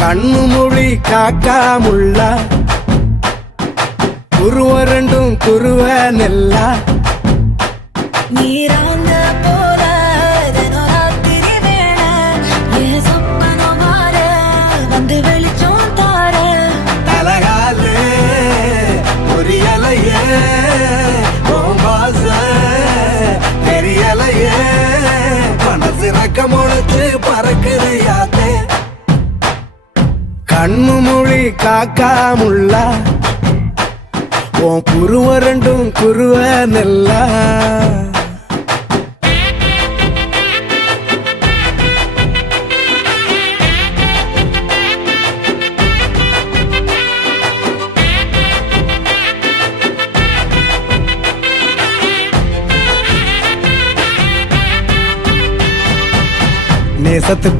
கண்ணு மொழி காக்காமுள்ள குருவ ரெண்டும் குருவ நெல்லா நீராங்க போல தினராத்திரி வேள என் சொப்பனம் மாற வந்து வெளிச்சம் தார தலகாலே பொரியலையே ஓம்பாச தெரியலையே மனசு ரக்க முளைச்சு பறக்குது யாத்தே கண்ணு மொழி காக்காமுள்ள உன் குருவ ரெண்டும் குருவ நெல்லா நேசத்துக்கு